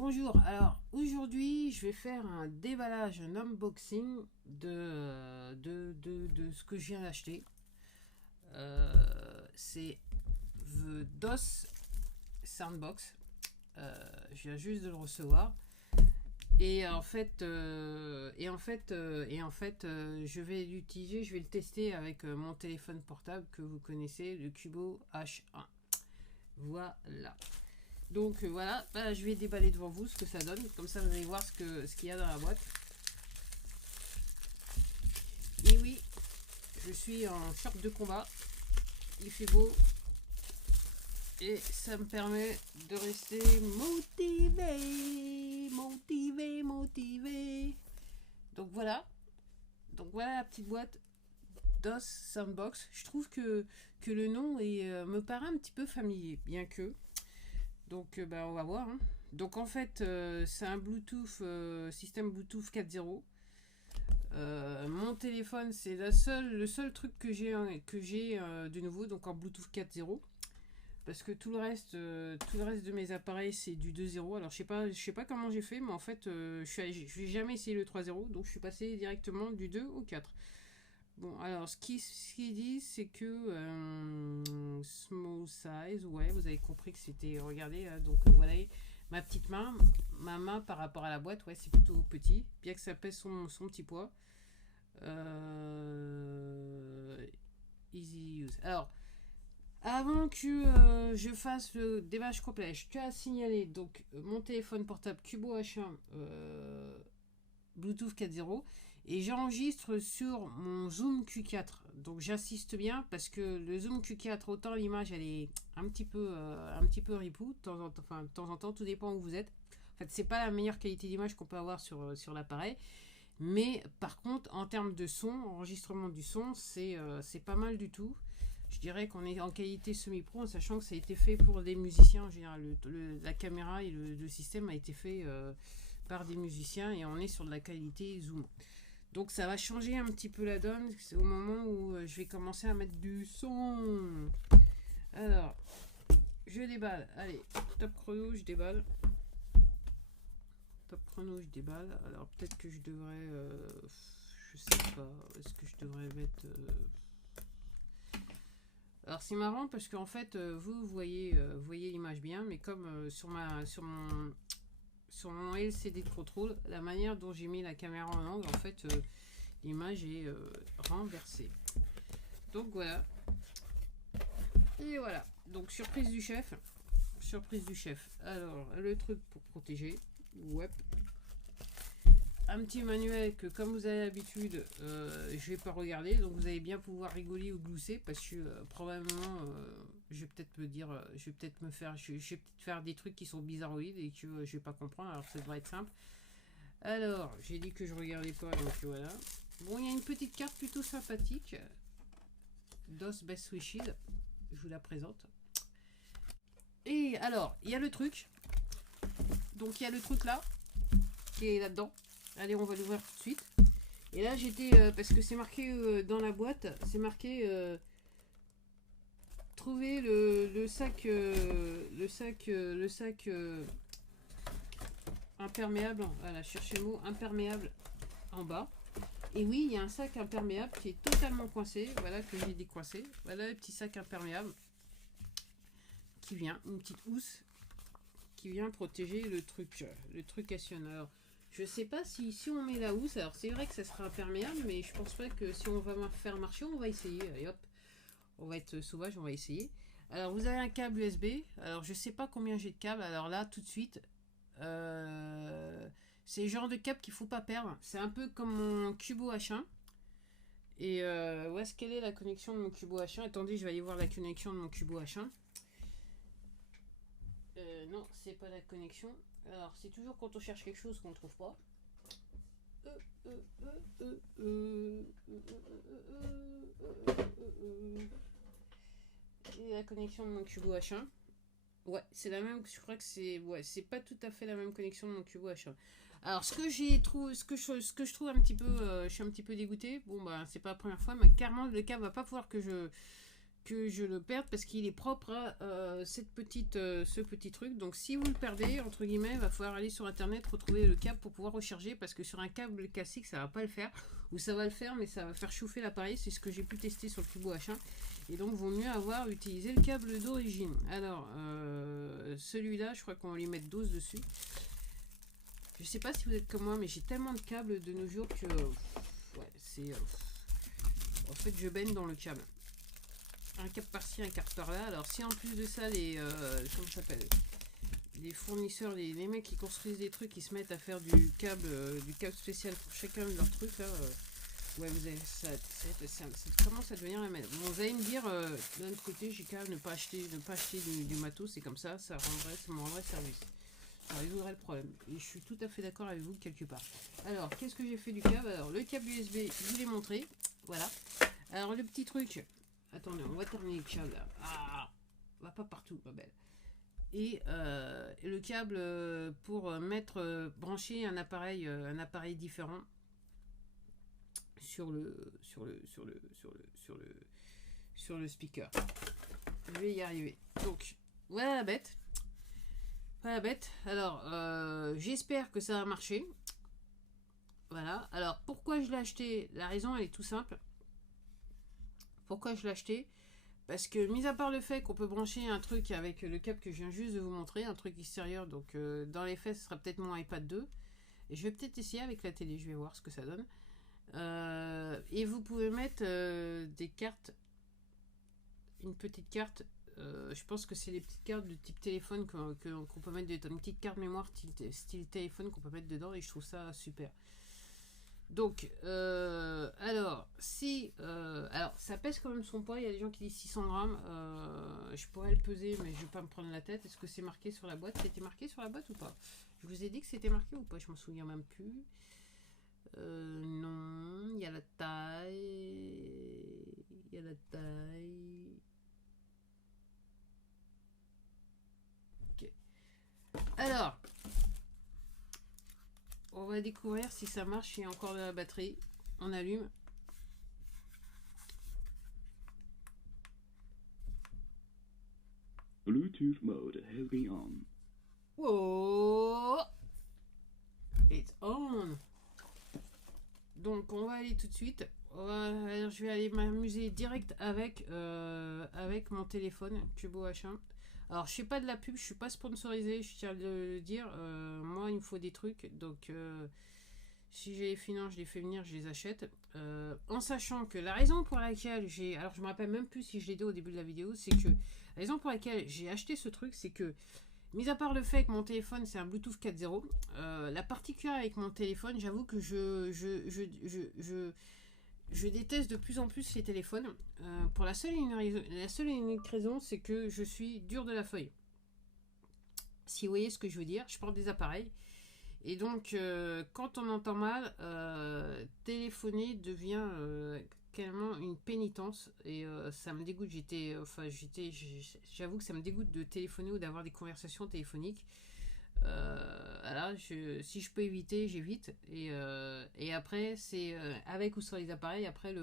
Bonjour, alors aujourd'hui je vais faire un déballage, un unboxing de ce que je viens d'acheter. C'est The DOS Soundbox. Je viens juste de le recevoir. Je vais l'utiliser, je vais le tester avec mon téléphone portable que vous connaissez, le Cubo H1. Voilà. Donc voilà, bah, je vais déballer devant vous ce que ça donne. Comme ça, vous allez voir ce qu'il y a dans la boîte. Et oui, je suis en short de combat. Il fait beau. Et ça me permet de rester motivé. Donc voilà. Donc voilà la petite boîte DOS Soundbox. Je trouve que le nom me paraît un petit peu familier, bien que... Donc bah, on va voir. Hein. Donc en fait, c'est un Bluetooth, système Bluetooth 4.0. Mon téléphone, c'est le seul truc que j'ai de nouveau, donc en Bluetooth 4.0. Parce que tout le reste de mes appareils, c'est du 2.0. Alors je sais pas comment j'ai fait, mais en fait, je n'ai jamais essayé le 3.0, donc je suis passé directement du 2 au 4. Bon, alors ce qu'ils disent, c'est que small size, ouais, vous avez compris que c'était, regardez, donc voilà, ma main par rapport à la boîte, ouais, c'est plutôt petit, bien que ça pèse son petit poids. Easy use. Alors, avant que je fasse le déballage complet, je tiens à signaler donc mon téléphone portable Cubo H1 Bluetooth 4.0 et j'enregistre sur mon Zoom Q4. Donc j'insiste bien parce que le Zoom Q4, autant l'image elle est un petit peu ripou de temps en temps, tout dépend où vous êtes. En fait, c'est pas la meilleure qualité d'image qu'on peut avoir sur l'appareil. Mais par contre, en termes de son, enregistrement du son, c'est pas mal du tout. Je dirais qu'on est en qualité semi-pro, en sachant que ça a été fait pour des musiciens en général. La caméra et le système a été fait par des musiciens et on est sur de la qualité zoom. Donc ça va changer un petit peu la donne. C'est au moment où je vais commencer à mettre du son. Alors, je déballe. Allez, top chrono, je déballe. Top chrono, je déballe. Alors peut-être que je devrais... je sais pas. Est-ce que je devrais mettre... Alors c'est marrant parce qu'en fait, vous voyez l'image bien, mais comme sur mon LCD de contrôle, la manière dont j'ai mis la caméra en angle, en fait, l'image est renversée. Donc voilà. Et voilà. Donc surprise du chef. Surprise du chef. Alors, le truc pour protéger. Ouais. Un petit manuel que, comme vous avez l'habitude, je vais pas regarder, donc vous allez bien pouvoir rigoler ou glousser parce que probablement je vais peut-être me dire, je vais peut-être faire des trucs qui sont bizarroïdes et que je vais pas comprendre, alors ça devrait être simple. Alors, j'ai dit que je regardais pas, donc voilà. Bon, il y a une petite carte plutôt sympathique. DOS Best Wishes, je vous la présente. Et alors, il y a le truc. Donc il y a le truc là, qui est là-dedans. Allez, on va l'ouvrir tout de suite. Et là, j'étais... parce que c'est marqué dans la boîte, c'est marqué... trouver le sac... le sac imperméable. Voilà, cherchez le mot imperméable en bas. Et oui, il y a un sac imperméable qui est totalement coincé. Voilà, que j'ai décoincé. Voilà le petit sac imperméable qui vient. Une petite housse qui vient protéger le truc actionneur. Je sais pas si on met la housse, alors c'est vrai que ça sera imperméable, mais je pense pas que si on va faire marcher, on va essayer. Allez hop, on va être sauvage, on va essayer. Alors vous avez un câble USB, alors je sais pas combien j'ai de câbles, alors là tout de suite, c'est le genre de câble qu'il faut pas perdre. C'est un peu comme mon Cubo H1. Et où est-ce qu'elle est la connexion de mon Cubo H1? Attendez, je vais aller voir la connexion de mon Cubo H1. Non, c'est pas la connexion. Alors, c'est toujours quand on cherche quelque chose qu'on ne trouve pas. Et la connexion de mon Cubo H1. Ouais, c'est la même. Je crois que c'est. Ouais, c'est pas tout à fait la même connexion de mon Cubo H1. Alors, ce que je trouve un petit peu. Je suis un petit peu dégoûté. Bon, bah, c'est pas la première fois, mais clairement, le câble va pas falloir que que je le perde parce qu'il est propre à ce petit truc. Donc si vous le perdez, entre guillemets, il va falloir aller sur internet retrouver le câble pour pouvoir recharger, parce que sur un câble classique ça va pas le faire, ou ça va le faire mais ça va faire chauffer l'appareil. C'est ce que j'ai pu tester sur le Cubo H1, et donc vaut mieux avoir utilisé le câble d'origine. Alors celui-là je crois qu'on va lui mettre 12 dessus. Je sais pas si vous êtes comme moi, mais j'ai tellement de câbles de nos jours que ouais, c'est en fait je baigne dans le câble. Un câble par-ci, un câble par-là. Alors si en plus de ça les comment ça s'appelle, les fournisseurs, les mecs qui construisent des trucs, qui se mettent à faire du câble spécial pour chacun de leurs trucs là, ouais, vous avez ça commence à devenir la merde. Bon, vous allez me dire d'un autre côté, j'ai qu'à ne pas acheter du matos, c'est comme ça me rendrait service, ça résoudrait le problème, et je suis tout à fait d'accord avec vous quelque part. Alors qu'est-ce que j'ai fait du câble? Alors le câble USB, je vous l'ai montré, voilà. Alors le petit truc, attendez, on va terminer le câble là. Ah, va pas partout, ma belle. Et le câble pour brancher un appareil différent sur le speaker. Je vais y arriver. Donc voilà la bête. Voilà la bête. Alors j'espère que ça va marcher. Voilà. Alors pourquoi je l'ai acheté? La raison elle est tout simple. Pourquoi je l'ai acheté? Parce que, mis à part le fait qu'on peut brancher un truc avec le câble que je viens juste de vous montrer, un truc extérieur, donc dans les faits, ce sera peut-être mon iPad 2. Et je vais peut-être essayer avec la télé, je vais voir ce que ça donne. Et vous pouvez mettre des cartes, une petite carte, je pense que c'est les petites cartes de type téléphone qu'on peut mettre dedans, une petite carte mémoire style téléphone qu'on peut mettre dedans, et je trouve ça super. Donc, alors, alors, ça pèse quand même son poids. Il y a des gens qui disent 600 grammes. Je pourrais le peser, mais je vais pas me prendre la tête. Est-ce que c'est marqué sur la boîte? C'était marqué sur la boîte ou pas? Je vous ai dit que c'était marqué ou pas? Je m'en souviens même plus. Non, il y a la taille. Il y a la taille. Ok. Alors. On va découvrir si ça marche, il y a encore de la batterie. On allume. Bluetooth mode has been on. Oh, it's on. Donc on va aller tout de suite. Je vais aller m'amuser direct avec mon téléphone Cubo H1. Alors je fais pas de la pub, je suis pas sponsorisé, je tiens à le dire. Moi il me faut des trucs, donc si j'ai les finances, je les fais venir, je les achète. En sachant que la raison pour laquelle alors je me rappelle même plus si je l'ai dit au début de la vidéo, c'est que la raison pour laquelle j'ai acheté ce truc, c'est que, mis à part le fait que mon téléphone c'est un Bluetooth 4.0, la particularité avec mon téléphone, j'avoue que je déteste de plus en plus les téléphones, pour la seule et unique raison, c'est que je suis dur de la feuille. Si vous voyez ce que je veux dire, je porte des appareils. Et donc, quand on entend mal, téléphoner devient carrément une pénitence. Et ça me dégoûte. J'avoue que ça me dégoûte de téléphoner ou d'avoir des conversations téléphoniques. Alors, si je peux éviter, j'évite. Et après, c'est avec ou sans les appareils. Après,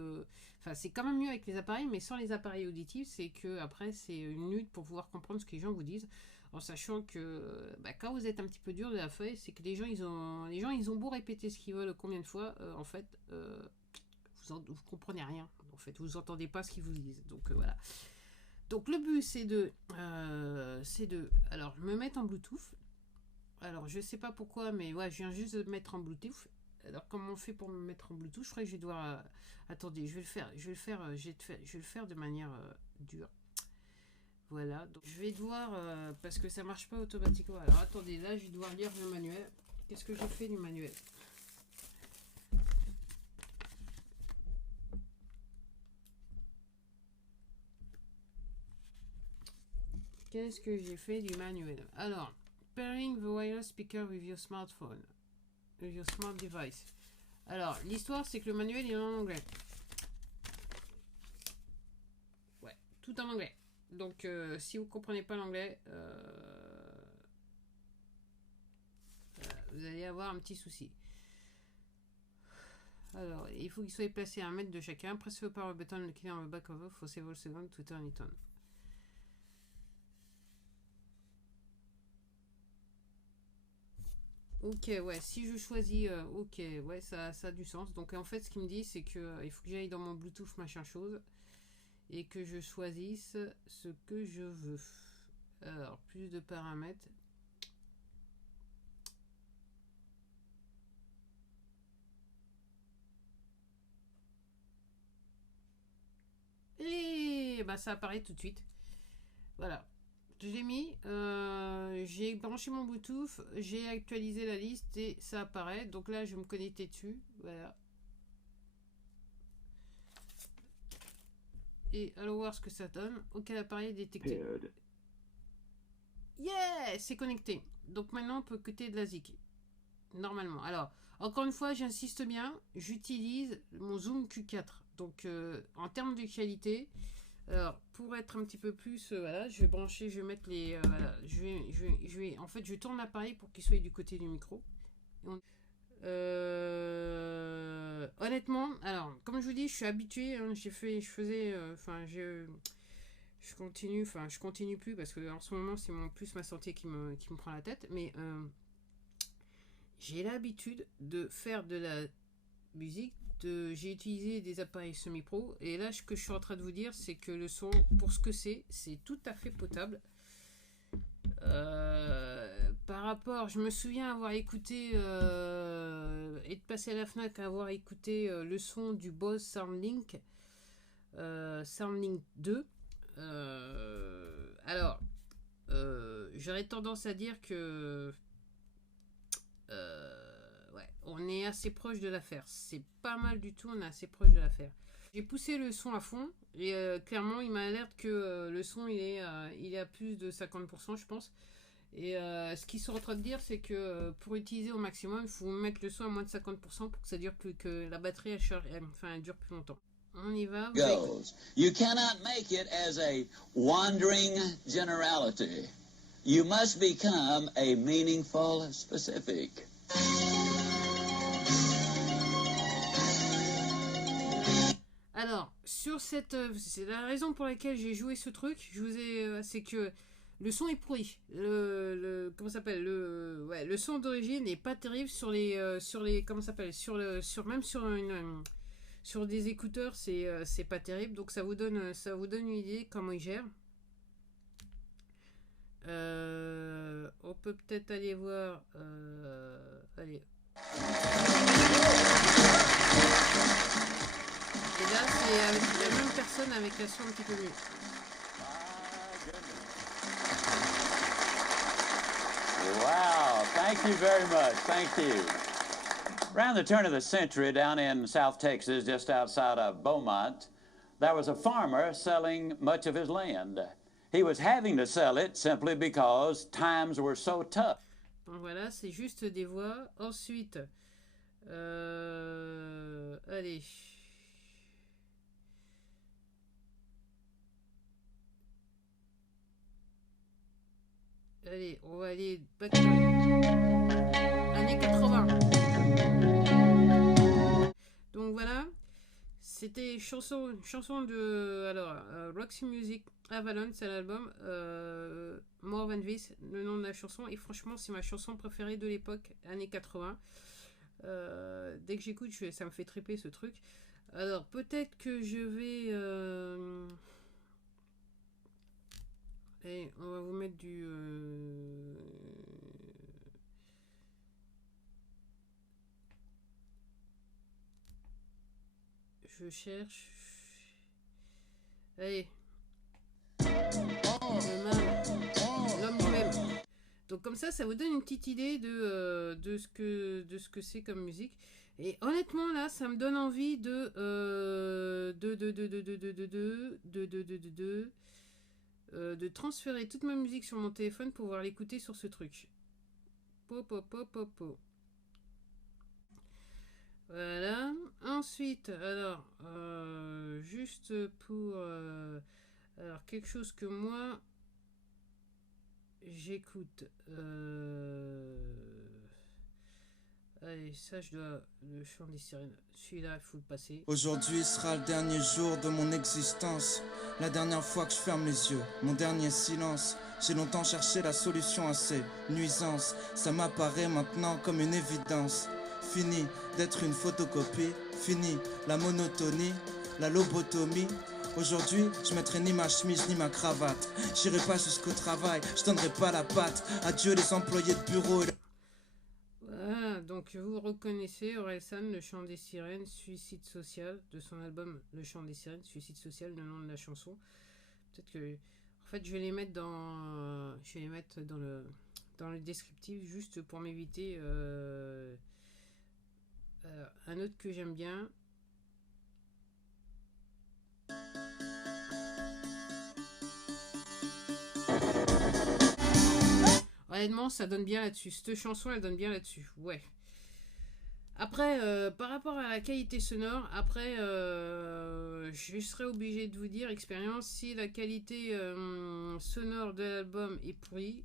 c'est quand même mieux avec les appareils, mais sans les appareils auditifs, c'est que après, c'est une lutte pour pouvoir comprendre ce que les gens vous disent. En sachant que quand vous êtes un petit peu dur de la feuille, c'est que les gens ils ont beau répéter ce qu'ils veulent combien de fois, en fait, vous comprenez rien. En fait, vous entendez pas ce qu'ils vous disent. Donc voilà. Donc le but c'est de alors me mettre en Bluetooth. Alors je sais pas pourquoi, mais ouais, je viens juste de me mettre en Bluetooth. Alors comment on fait pour me mettre en Bluetooth? Je crois que je vais devoir attendez, je vais le faire de manière dure. Voilà, donc je vais devoir, parce que ça marche pas automatiquement. Alors attendez, là je vais devoir lire le manuel. Qu'est-ce que j'ai fait du manuel? Qu'est-ce que j'ai fait du manuel? Alors, pairing the wireless speaker with your smartphone, with your smart device. Alors, l'histoire c'est que le manuel est en anglais. Ouais, tout en anglais. Donc, si vous comprenez pas l'anglais, vous allez avoir un petit souci. Alors, il faut qu'il soit placé à 1 mètre de chacun. Press the power button located on the back of for several seconds to turn it on. Ok, ouais, si je choisis, ok, ouais, ça a du sens. Donc en fait, ce qu'il me dit, c'est que il faut que j'aille dans mon Bluetooth machin chose et que je choisisse ce que je veux. Alors, plus de paramètres. Et bah ça apparaît tout de suite. Voilà. Je l'ai mis, j'ai branché mon Bluetooth, j'ai actualisé la liste et ça apparaît. Donc là, je vais me connecter dessus. Voilà. Et allons voir ce que ça donne. Auquel appareil détecté. Paired. Yeah, c'est connecté. Donc maintenant, on peut cuter de la zik. Normalement. Alors, encore une fois, j'insiste bien, j'utilise mon Zoom Q4. Donc, en termes de qualité, alors, pour être un petit peu plus, voilà, je vais brancher, je vais mettre les, voilà, en fait, je tourne l'appareil pour qu'il soit du côté du micro. Honnêtement, alors, comme je vous dis, je suis habitué, hein, je continue plus parce que en ce moment, c'est plus ma santé qui me prend la tête, mais j'ai l'habitude de faire de la musique. J'ai utilisé des appareils semi-pro et là ce que je suis en train de vous dire c'est que le son pour ce que c'est tout à fait potable. Par rapport, je me souviens avoir écouté et de passer à la FNAC avoir écouté le son du Bose SoundLink SoundLink 2. Alors j'aurais tendance à dire que ouais, on est assez proche de l'affaire. C'est pas mal du tout, on est assez proche de l'affaire. J'ai poussé le son à fond et clairement, il m'alerte que le son il est à plus de 50%, je pense. Et ce qu'ils sont en train de dire, c'est que pour utiliser au maximum, il faut mettre le son à moins de 50% pour que ça dure plus, que la batterie elle dure plus longtemps. On y va. Goes. You cannot make it as a wandering generality. You must become a meaningful specific. Alors, sur cette, c'est la raison pour laquelle j'ai joué ce truc. C'est que le son est pourri. Comment ça s'appelle, le son d'origine n'est pas terrible sur les, comment ça s'appelle, sur des écouteurs, c'est pas terrible. Donc ça vous donne une idée comment il gère. On peut peut-être aller voir. Allez. Et là, c'est avec la même personne avec un son un petit peu mieux. Wow, thank you very much. Thank you. Around the turn of the century, down in South Texas, just outside of Beaumont, there was a farmer selling much of his land. He was having to sell it simply because times were so tough. Donc voilà, c'est juste des voix. Ensuite, allez. Allez, on va aller back to années 80. Donc voilà, c'était chanson de Roxy Music Avalon, c'est l'album More Than This, le nom de la chanson, et franchement c'est ma chanson préférée de l'époque, années 80. Dès que j'écoute, ça me fait triper ce truc. Alors peut-être que je vais et on va vous mettre du je cherche. Allez. L'homme du même. Donc comme ça vous donne une petite idée de ce que c'est comme musique. Et honnêtement là, ça me donne envie de transférer toute ma musique sur mon téléphone pour pouvoir l'écouter sur ce truc. Voilà. Ensuite, alors, juste pour alors quelque chose que moi j'écoute. Allez, ça je dois... Le chant des sirènes. Celui-là, il faut le passer. Aujourd'hui sera le dernier jour de mon existence. La dernière fois que je ferme les yeux, mon dernier silence. J'ai longtemps cherché la solution à ces nuisances. Ça m'apparaît maintenant comme une évidence. Fini d'être une photocopie. Fini la monotonie, la lobotomie. Aujourd'hui, je mettrai ni ma chemise ni ma cravate. J'irai pas jusqu'au travail, je donnerai pas la patte. Adieu les employés de bureau et Voilà, donc vous reconnaissez Orelsan, Le Chant des Sirènes, Suicide Social, de son album Le Chant des Sirènes, Suicide Social, le nom de la chanson. Peut-être que... En fait, je vais les mettre dans le descriptif, juste pour m'éviter un autre que j'aime bien. Honnêtement, ça donne bien là-dessus. Cette chanson, elle donne bien là-dessus. Ouais. Après, par rapport à la qualité sonore, après, je serais obligé de vous dire, expérience, si la qualité sonore de l'album est pourrie,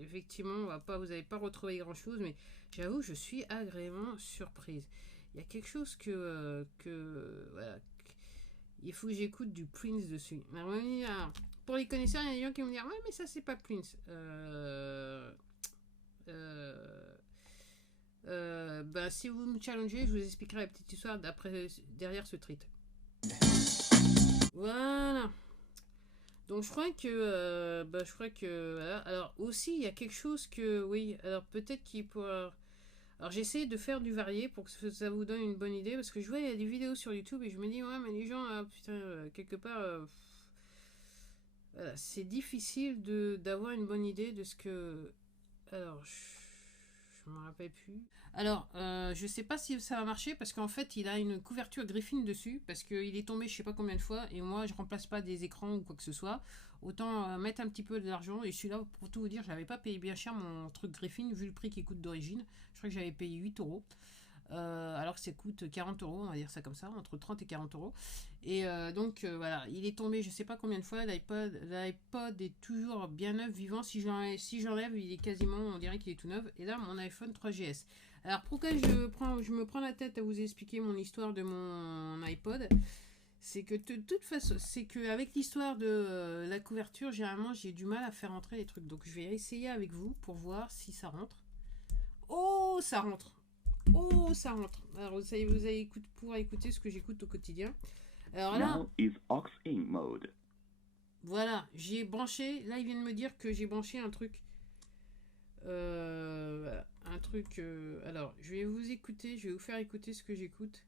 effectivement, vous n'allez pas retrouver grand-chose, mais j'avoue, je suis agréablement surprise. Il y a quelque chose voilà, il faut que j'écoute du Prince dessus. Alors, pour les connaisseurs, il y a des gens qui vont me dire, ouais, mais ça, c'est pas Prince. Si vous me challengez, je vous expliquerai la petite histoire derrière ce tweet. Voilà. Donc je crois que voilà. Alors aussi il y a quelque chose que oui. Alors peut-être qu'il pourra. Alors j'essaie de faire du varié pour que ça vous donne une bonne idée parce que je vois il y a des vidéos sur YouTube et je me dis ouais mais les gens putain quelque part voilà, c'est difficile d'avoir une bonne idée de ce que. Alors je me rappelle plus. Alors, je sais pas si ça va marcher parce qu'en fait, il a une couverture Griffin dessus parce qu'il est tombé je sais pas combien de fois et moi, je remplace pas des écrans ou quoi que ce soit. Autant mettre un petit peu d'argent et celui-là, pour tout vous dire, j'avais pas payé bien cher mon truc Griffin vu le prix qu'il coûte d'origine. Je crois que j'avais payé 8 euros. Alors que ça coûte 40 euros, on va dire ça comme ça, entre 30 et 40 euros. Et donc voilà, il est tombé je sais pas combien de fois. L'iPod est toujours bien neuf, vivant. Si j'enlève, il est quasiment, on dirait qu'il est tout neuf. Et là, mon iPhone 3GS. Alors pourquoi je me prends la tête à vous expliquer mon histoire de mon iPod? C'est que de toute façon, c'est que avec l'histoire de la couverture, généralement j'ai du mal à faire entrer les trucs. Donc je vais essayer avec vous pour voir si ça rentre. Oh, ça rentre. Oh, ça rentre. Alors vous allez pouvoir écouter ce que j'écoute au quotidien. Alors là, Now is aux in mode. voilà, j'ai branché. Là, il vient de me dire que j'ai branché un truc. Voilà, un truc. Alors, je vais vous faire écouter ce que j'écoute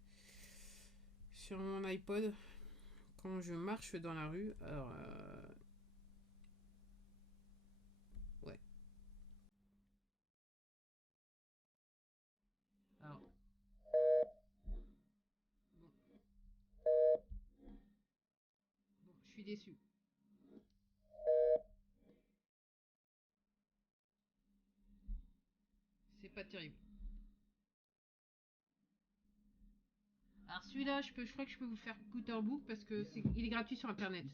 sur mon iPod quand je marche dans la rue. Alors, ouais. Alors, bon, je suis déçu. C'est pas terrible. Alors celui-là, je crois que je peux vous faire écouter en boucle parce que il est gratuit sur internet.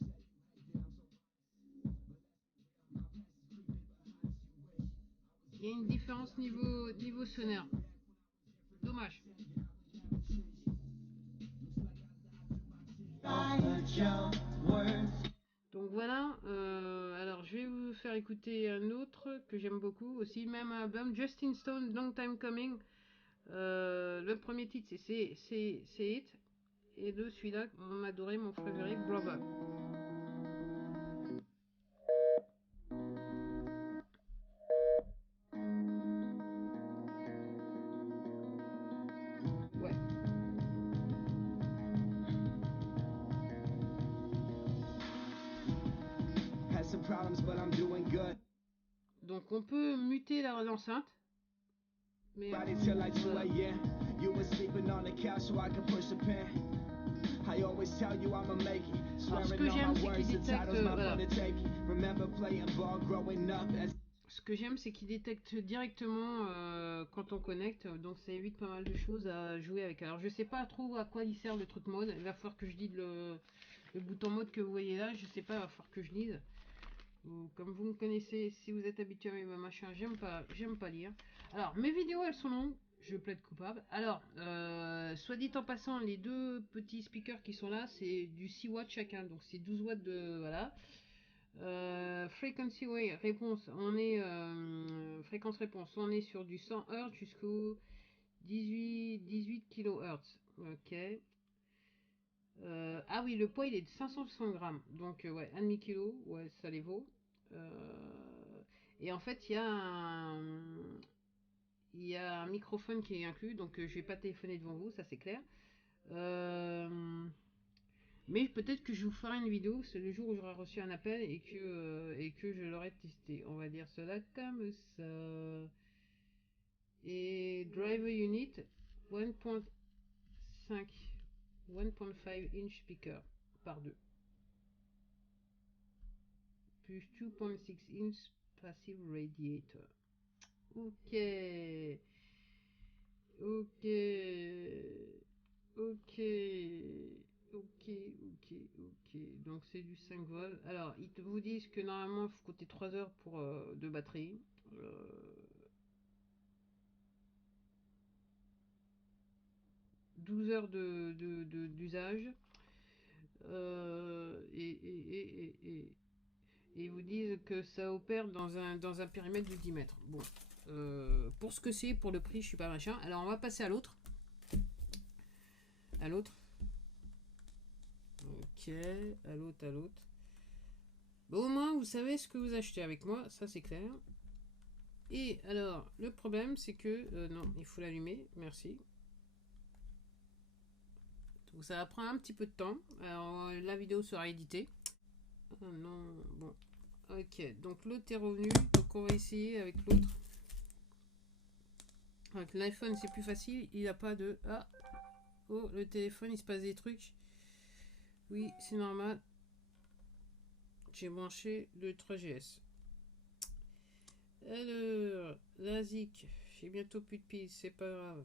Il y a une différence niveau sonore. Dommage. Donc voilà, alors je vais vous faire écouter un autre que j'aime beaucoup, aussi même album, Justin Stone, Long Time Coming. Le premier titre c'est It, et celui-là, on adorait, mon préféré, Brother. Ouais. Donc on peut muter l'enceinte. Mais voilà. Alors ce que j'aime c'est qu'il détecte voilà. Ce que j'aime c'est qu'il détecte directement quand on connecte, donc ça évite pas mal de choses à jouer avec. Alors je sais pas trop à quoi il sert le truc mode, il va falloir que je lise le bouton mode que vous voyez là, je sais pas, il va falloir que je lise. Comme vous me connaissez, si vous êtes habitué à mes machins, j'aime pas lire. Alors, mes vidéos, elles sont longues. Je plaide coupable. Alors, soit dit en passant, les deux petits speakers qui sont là, c'est du 6 watts chacun. Donc, c'est 12 watts de... Voilà. Frequency way, réponse. On est... fréquence réponse. On est sur du 100 Hz jusqu'au 18 kHz. Ok. Ah oui, le poids, il est de 560 grammes. Donc, ouais, 1,5 kg. Ouais, ça les vaut. Et en fait, il y a un microphone qui est inclus, donc je vais pas téléphoner devant vous, ça c'est clair. Mais peut-être que je vous ferai une vidéo, c'est le jour où j'aurai reçu un appel et que je l'aurai testé. On va dire cela comme ça. Et driver unit 1.5 inch speaker par 2. Plus 2.6 inch passive radiator. Ok. Ok. Ok. Ok. Donc c'est du 5 volts. Alors, ils vous disent que normalement, il faut compter 3 heures de batterie. 12 heures d'usage. Et ils vous disent que ça opère dans un périmètre de 10 mètres. Bon. Pour ce que c'est, pour le prix, je suis pas machin. Alors, on va passer à l'autre. À l'autre. Ok, à l'autre. Bon, au moins, vous savez ce que vous achetez avec moi, ça c'est clair. Et alors, le problème, c'est que... non, il faut l'allumer, merci. Donc ça va prendre un petit peu de temps. Alors, la vidéo sera éditée. Oh non, bon. Ok, donc l'autre est revenu. Donc on va essayer avec l'autre. Avec l'iPhone, c'est plus facile. Il n'a pas de... Ah. Oh, le téléphone, il se passe des trucs. Oui, c'est normal. J'ai branché le 3GS. Alors, la ZIC. J'ai bientôt plus de piles, c'est pas grave.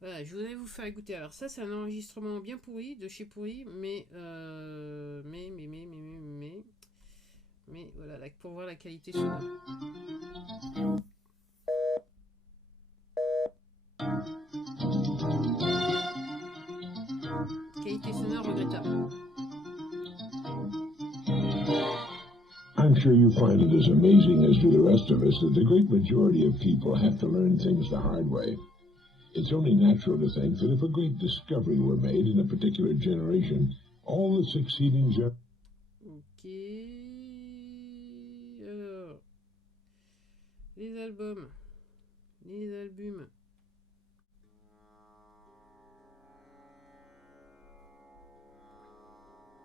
Voilà, je voudrais vous faire écouter. Alors ça, c'est un enregistrement bien pourri, de chez pourri, mais voilà, pour voir la qualité sonore. Qualité sonore regrettable. I'm sure you find it as amazing as do the rest of us that the great majority of people have to learn things the hard way. It's only natural to think that if a great discovery were made in a particular generation, all the succeeding Ok. Alors. Les albums. Les albums.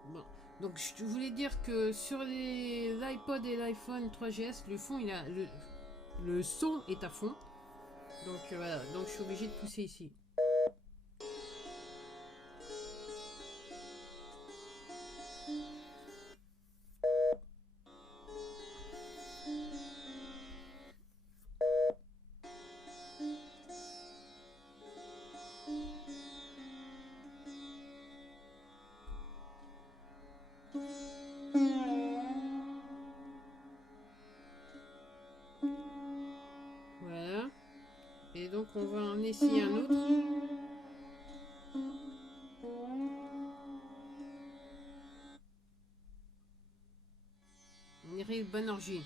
Bon. Donc je voulais dire que sur l'iPod et l'iPhone 3GS, le fond, le son est à fond. Donc voilà, donc je suis obligé de pousser ici. Voilà. Et donc on va en essayer un autre. On irait bonne orgie.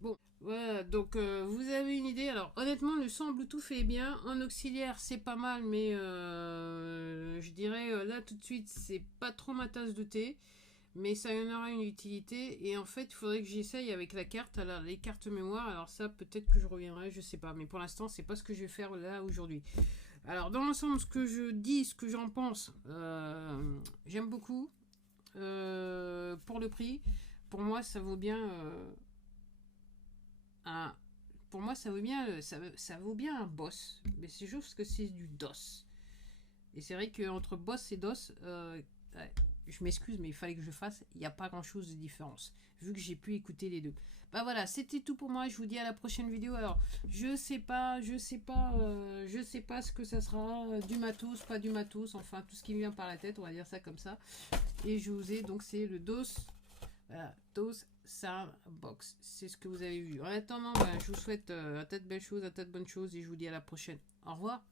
Bon, voilà, donc vous avez une idée. Alors honnêtement, le son Bluetooth est bien. En auxiliaire, c'est pas mal, mais je dirais là tout de suite, c'est pas trop ma tasse de thé. Mais ça en aura une utilité. Et en fait, il faudrait que j'essaye avec la carte. Alors, les cartes mémoire, alors ça, peut-être que je reviendrai, je sais pas. Mais pour l'instant, c'est pas ce que je vais faire là aujourd'hui. Alors, dans l'ensemble, ce que je dis, ce que j'en pense, j'aime beaucoup. Pour le prix, pour moi, ça vaut bien pour moi, ça vaut bien, ça vaut bien un boss. Mais c'est juste que c'est du DOS. Et c'est vrai qu'entre boss et DOS, je m'excuse, mais il fallait que je fasse. Il n'y a pas grand-chose de différence, vu que j'ai pu écouter les deux. Bah voilà, c'était tout pour moi. Je vous dis à la prochaine vidéo. Alors, je sais pas ce que ça sera, du matos, pas du matos, enfin tout ce qui me vient par la tête, on va dire ça comme ça. Et je vous ai donc c'est le DOS, voilà, DOS Soundbox. C'est ce que vous avez vu. En attendant, je vous souhaite un tas de belles choses, un tas de bonnes choses, et je vous dis à la prochaine. Au revoir.